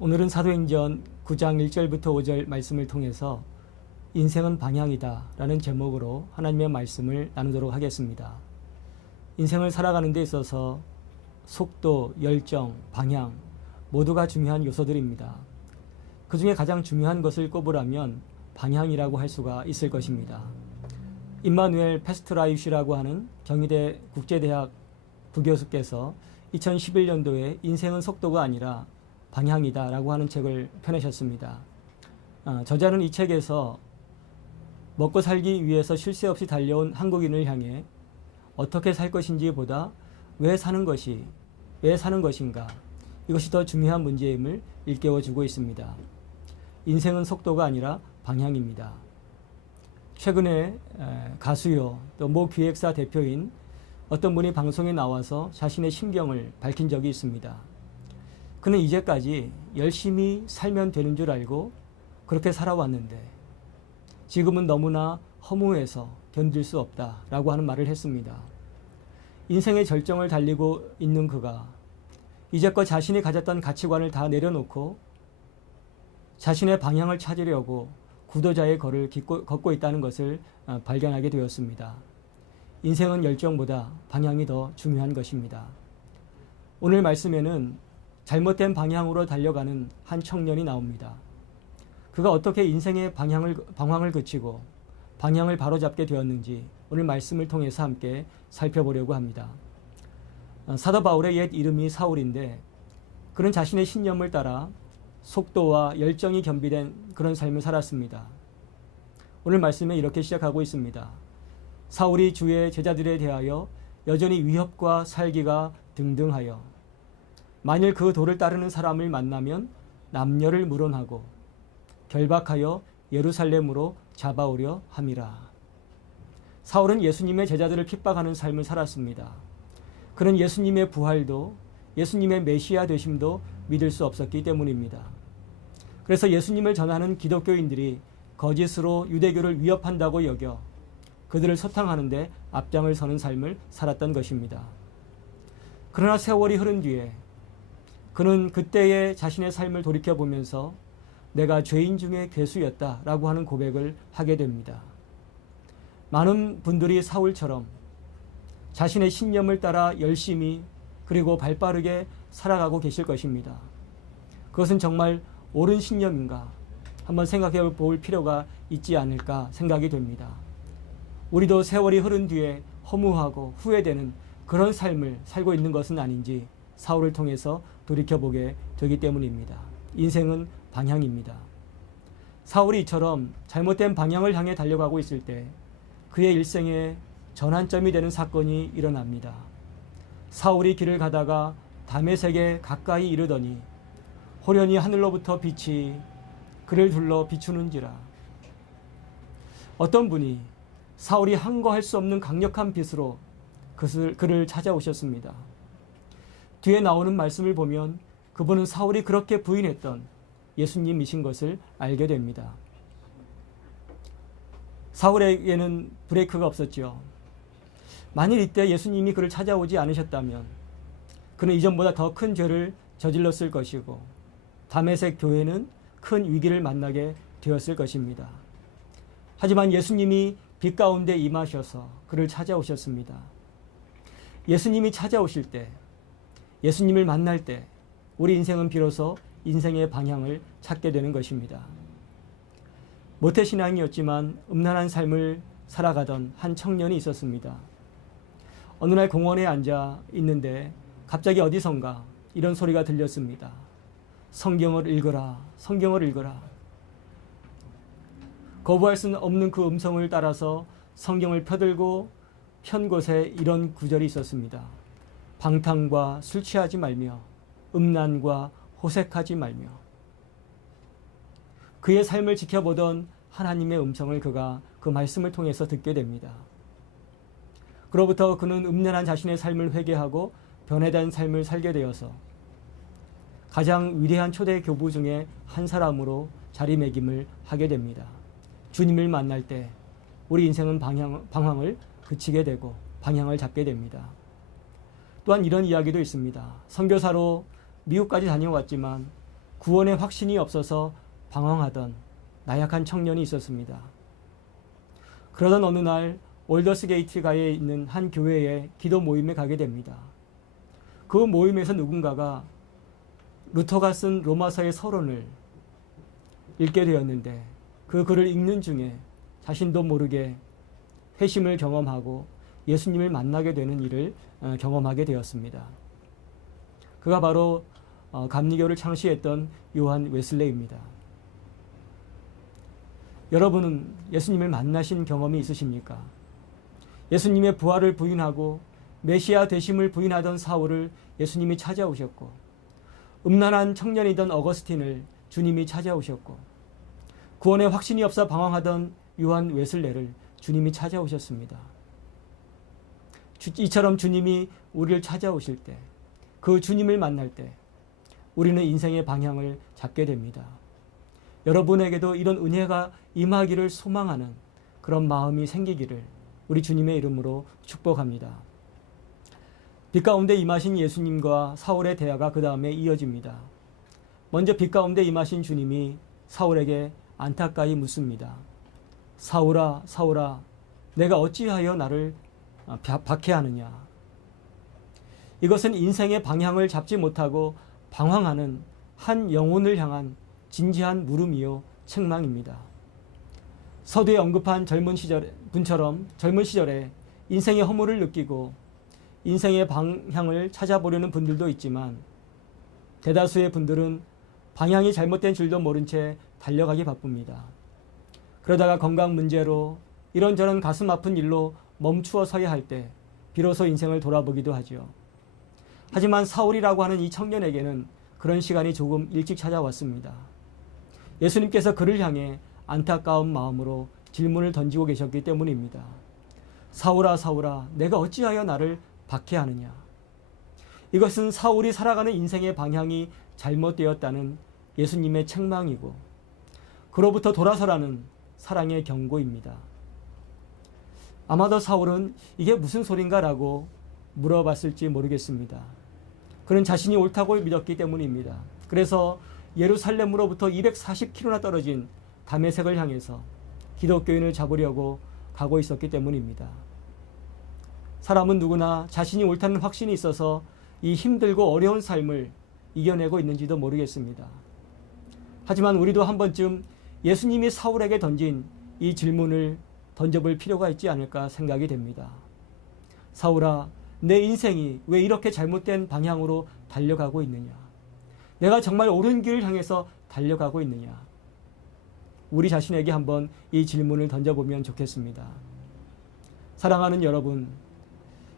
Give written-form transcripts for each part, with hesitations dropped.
오늘은 사도행전 9장 1절부터 5절 말씀을 통해서 인생은 방향이다 라는 제목으로 하나님의 말씀을 나누도록 하겠습니다. 인생을 살아가는 데 있어서 속도, 열정, 방향 모두가 중요한 요소들입니다. 그 중에 가장 중요한 것을 꼽으라면 방향이라고 할 수가 있을 것입니다. 임마누엘 패스트라이슈라고 하는 경희대 국제대학 부교수께서 2011년도에 인생은 속도가 아니라 방향이다 라고 하는 책을 펴내셨습니다. 저자는 이 책에서 먹고 살기 위해서 쉴 새 없이 달려온 한국인을 향해 어떻게 살 것인지 보다 왜 사는 것인가 이것이 더 중요한 문제임을 일깨워주고 있습니다. 인생은 속도가 아니라 방향입니다. 최근에 가수요 또 모 기획사 대표인 어떤 분이 방송에 나와서 자신의 심경을 밝힌 적이 있습니다. 그는 이제까지 열심히 살면 되는 줄 알고 그렇게 살아왔는데 지금은 너무나 허무해서 견딜 수 없다라고 하는 말을 했습니다. 인생의 절정을 달리고 있는 그가 이제껏 자신이 가졌던 가치관을 다 내려놓고 자신의 방향을 찾으려고 구도자의 걸을 걷고 있다는 것을 발견하게 되었습니다. 인생은 열정보다 방향이 더 중요한 것입니다. 오늘 말씀에는 잘못된 방향으로 달려가는 한 청년이 나옵니다. 그가 어떻게 인생의 방황을 그치고 방향을 바로잡게 되었는지 오늘 말씀을 통해서 함께 살펴보려고 합니다. 사도 바울의 옛 이름이 사울인데 그는 자신의 신념을 따라 속도와 열정이 겸비된 그런 삶을 살았습니다. 오늘 말씀에 이렇게 시작하고 있습니다. 사울이 주의 제자들에 대하여 여전히 위협과 살기가 등등하여 만일 그 도를 따르는 사람을 만나면 남녀를 물어하고 결박하여 예루살렘으로 잡아오려 함이라. 사울은 예수님의 제자들을 핍박하는 삶을 살았습니다. 그는 예수님의 부활도 예수님의 메시아 되심도 믿을 수 없었기 때문입니다. 그래서 예수님을 전하는 기독교인들이 거짓으로 유대교를 위협한다고 여겨 그들을 소탕하는데 앞장을 서는 삶을 살았던 것입니다. 그러나 세월이 흐른 뒤에 그는 그때의 자신의 삶을 돌이켜보면서 내가 죄인 중에 괴수였다라고 하는 고백을 하게 됩니다. 많은 분들이 사울처럼 자신의 신념을 따라 열심히 그리고 발빠르게 살아가고 계실 것입니다. 그것은 정말 옳은 신념인가 한번 생각해 볼 필요가 있지 않을까 생각이 됩니다. 우리도 세월이 흐른 뒤에 허무하고 후회되는 그런 삶을 살고 있는 것은 아닌지 사울을 통해서 돌이켜보게 되기 때문입니다. 인생은 방향입니다. 사울이 이처럼 잘못된 방향을 향해 달려가고 있을 때 그의 일생의 전환점이 되는 사건이 일어납니다. 사울이 길을 가다가 다메섹에 가까이 이르더니 호련히 하늘로부터 빛이 그를 둘러 비추는지라. 어떤 분이 사울이 항거할 수 없는 강력한 빛으로 그를 찾아오셨습니다. 뒤에 나오는 말씀을 보면 그분은 사울이 그렇게 부인했던 예수님이신 것을 알게 됩니다. 사울에게는 브레이크가 없었죠. 만일 이때 예수님이 그를 찾아오지 않으셨다면 그는 이전보다 더 큰 죄를 저질렀을 것이고 다메섹 교회는 큰 위기를 만나게 되었을 것입니다. 하지만 예수님이 빛 가운데 임하셔서 그를 찾아오셨습니다. 예수님이 찾아오실 때, 예수님을 만날 때 우리 인생은 비로소 인생의 방향을 찾게 되는 것입니다. 모태신앙이었지만 음란한 삶을 살아가던 한 청년이 있었습니다. 어느 날 공원에 앉아 있는데 갑자기 어디선가 이런 소리가 들렸습니다. 성경을 읽어라, 성경을 읽어라. 거부할 수 없는 그 음성을 따라서 성경을 펴들고 편 곳에 이런 구절이 있었습니다. 방탕과 술 취하지 말며 음란과 호색하지 말며. 그의 삶을 지켜보던 하나님의 음성을 그가 그 말씀을 통해서 듣게 됩니다. 그로부터 그는 음란한 자신의 삶을 회개하고 변화된 삶을 살게 되어서 가장 위대한 초대 교부 중에 한 사람으로 자리매김을 하게 됩니다. 주님을 만날 때 우리 인생은 방황을 그치게 되고 방향을 잡게 됩니다. 또한 이런 이야기도 있습니다. 선교사로 미국까지 다녀왔지만 구원의 확신이 없어서 방황하던 나약한 청년이 있었습니다. 그러던 어느 날 올더스게이트가에 있는 한 교회의 기도 모임에 가게 됩니다. 그 모임에서 누군가가 루터가 쓴 로마서의 서론을 읽게 되었는데 그 글을 읽는 중에 자신도 모르게 회심을 경험하고 예수님을 만나게 되는 일을 경험하게 되었습니다. 그가 바로 감리교를 창시했던 요한 웨슬레이입니다. 여러분은 예수님을 만나신 경험이 있으십니까? 예수님의 부활을 부인하고 메시아 되심을 부인하던 사울을 예수님이 찾아오셨고, 음란한 청년이던 어거스틴을 주님이 찾아오셨고, 구원의 확신이 없어 방황하던 요한 웨슬레를 주님이 찾아오셨습니다. 이처럼 주님이 우리를 찾아오실 때, 그 주님을 만날 때 우리는 인생의 방향을 잡게 됩니다. 여러분에게도 이런 은혜가 임하기를 소망하는 그런 마음이 생기기를 우리 주님의 이름으로 축복합니다. 빛 가운데 임하신 예수님과 사울의 대화가 그 다음에 이어집니다. 먼저 빛 가운데 임하신 주님이 사울에게 안타까이 묻습니다. 사울아, 사울아, 내가 어찌하여 나를 박해하느냐. 이것은 인생의 방향을 잡지 못하고 방황하는 한 영혼을 향한 진지한 물음이요 책망입니다. 서두에 언급한 분처럼 젊은 시절에 인생의 허물을 느끼고 인생의 방향을 찾아보려는 분들도 있지만 대다수의 분들은 방향이 잘못된 줄도 모른 채 달려가기 바쁩니다. 그러다가 건강 문제로 이런저런 가슴 아픈 일로 멈추어 서야 할 때 비로소 인생을 돌아보기도 하죠. 하지만 사울이라고 하는 이 청년에게는 그런 시간이 조금 일찍 찾아왔습니다. 예수님께서 그를 향해 안타까운 마음으로 질문을 던지고 계셨기 때문입니다. 사울아, 사울아, 내가 어찌하여 나를 박해하느냐. 이것은 사울이 살아가는 인생의 방향이 잘못되었다는 예수님의 책망이고 그로부터 돌아서라는 사랑의 경고입니다. 아마도 사울은 이게 무슨 소린가라고 물어봤을지 모르겠습니다. 그는 자신이 옳다고 믿었기 때문입니다. 그래서 예루살렘으로부터 240km나 떨어진 다메섹을 향해서 기독교인을 잡으려고 가고 있었기 때문입니다. 사람은 누구나 자신이 옳다는 확신이 있어서 이 힘들고 어려운 삶을 이겨내고 있는지도 모르겠습니다. 하지만 우리도 한 번쯤 예수님이 사울에게 던진 이 질문을 던져볼 필요가 있지 않을까 생각이 됩니다. 사울아, 내 인생이 왜 이렇게 잘못된 방향으로 달려가고 있느냐? 내가 정말 옳은 길을 향해서 달려가고 있느냐? 우리 자신에게 한번 이 질문을 던져보면 좋겠습니다. 사랑하는 여러분,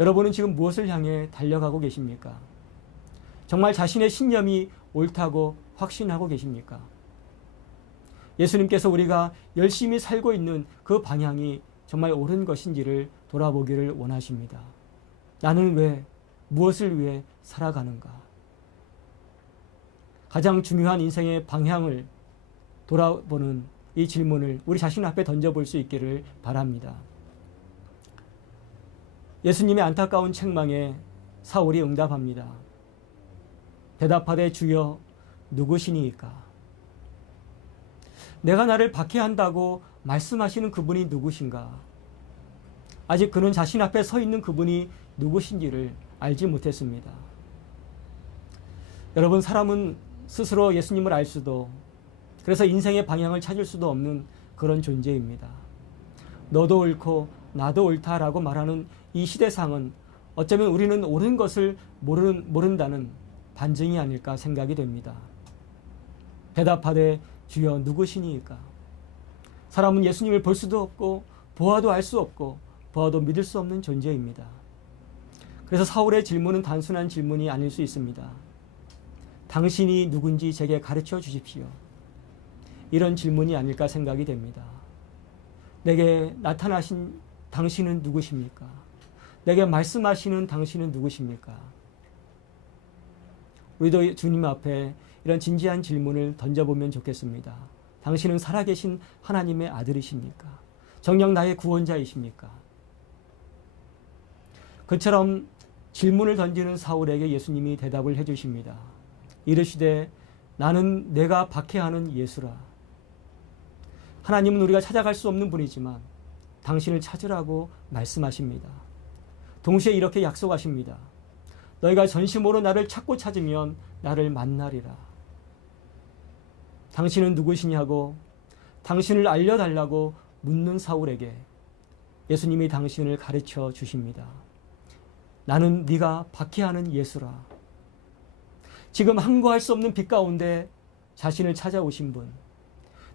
여러분은 지금 무엇을 향해 달려가고 계십니까? 정말 자신의 신념이 옳다고 확신하고 계십니까? 예수님께서 우리가 열심히 살고 있는 그 방향이 정말 옳은 것인지를 돌아보기를 원하십니다. 나는 왜, 무엇을 위해 살아가는가? 가장 중요한 인생의 방향을 돌아보는 이 질문을 우리 자신 앞에 던져볼 수 있기를 바랍니다. 예수님의 안타까운 책망에 사울이 응답합니다. 대답하되 주여 누구시니이까? 내가 나를 박해한다고 말씀하시는 그분이 누구신가? 아직 그는 자신 앞에 서 있는 그분이 누구신지를 알지 못했습니다. 여러분, 사람은 스스로 예수님을 알 수도, 그래서 인생의 방향을 찾을 수도 없는 그런 존재입니다. 너도 옳고 나도 옳다라고 말하는 이 시대상은 어쩌면 우리는 옳은 것을 모른다는 반증이 아닐까 생각이 됩니다. 대답하되 주여 누구시니까? 사람은 예수님을 볼 수도 없고 보아도 알 수 없고 보아도 믿을 수 없는 존재입니다. 그래서 사울의 질문은 단순한 질문이 아닐 수 있습니다. 당신이 누군지 제게 가르쳐 주십시오. 이런 질문이 아닐까 생각이 됩니다. 내게 나타나신 당신은 누구십니까? 내게 말씀하시는 당신은 누구십니까? 우리도 주님 앞에 이런 진지한 질문을 던져보면 좋겠습니다. 당신은 살아계신 하나님의 아들이십니까? 정녕 나의 구원자이십니까? 그처럼 질문을 던지는 사울에게 예수님이 대답을 해주십니다. 이르시되 나는 내가 박해하는 예수라. 하나님은 우리가 찾아갈 수 없는 분이지만 당신을 찾으라고 말씀하십니다. 동시에 이렇게 약속하십니다. 너희가 전심으로 나를 찾고 찾으면 나를 만나리라. 당신은 누구시냐고 당신을 알려달라고 묻는 사울에게 예수님이 당신을 가르쳐 주십니다. 나는 네가 박해하는 예수라. 지금 항거할 수 없는 빛 가운데 자신을 찾아오신 분,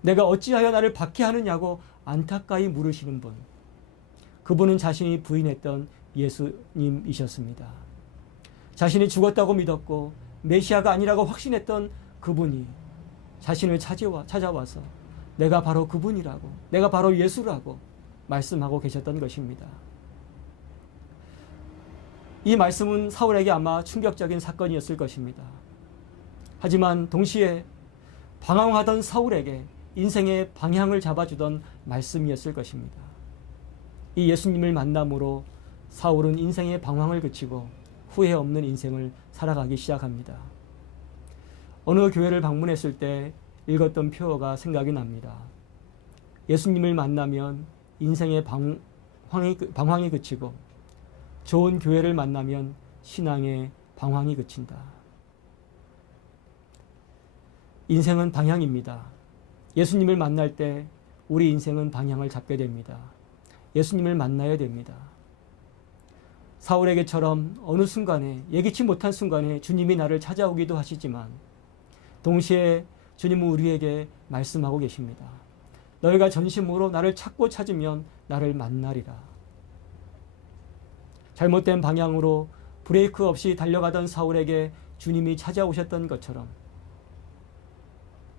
내가 어찌하여 나를 박해하느냐고 안타까이 물으시는 분, 그분은 자신이 부인했던 예수님이셨습니다. 자신이 죽었다고 믿었고 메시아가 아니라고 확신했던 그분이 자신을 찾아와서 내가 바로 그분이라고, 내가 바로 예수라고 말씀하고 계셨던 것입니다. 이 말씀은 사울에게 아마 충격적인 사건이었을 것입니다. 하지만 동시에 방황하던 사울에게 인생의 방향을 잡아주던 말씀이었을 것입니다. 이 예수님을 만남으로 사울은 인생의 방황을 그치고 후회 없는 인생을 살아가기 시작합니다. 어느 교회를 방문했을 때 읽었던 표어가 생각이 납니다. 예수님을 만나면 인생의 방황이 그치고 좋은 교회를 만나면 신앙의 방황이 그친다. 인생은 방향입니다. 예수님을 만날 때 우리 인생은 방향을 잡게 됩니다. 예수님을 만나야 됩니다. 사울에게처럼 어느 순간에, 예기치 못한 순간에 주님이 나를 찾아오기도 하시지만 동시에 주님은 우리에게 말씀하고 계십니다. 너희가 전심으로 나를 찾고 찾으면 나를 만나리라. 잘못된 방향으로 브레이크 없이 달려가던 사울에게 주님이 찾아오셨던 것처럼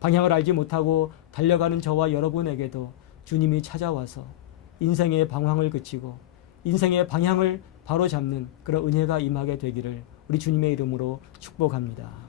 방향을 알지 못하고 달려가는 저와 여러분에게도 주님이 찾아와서 인생의 방황을 그치고 인생의 방향을 바로잡는 그런 은혜가 임하게 되기를 우리 주님의 이름으로 축복합니다.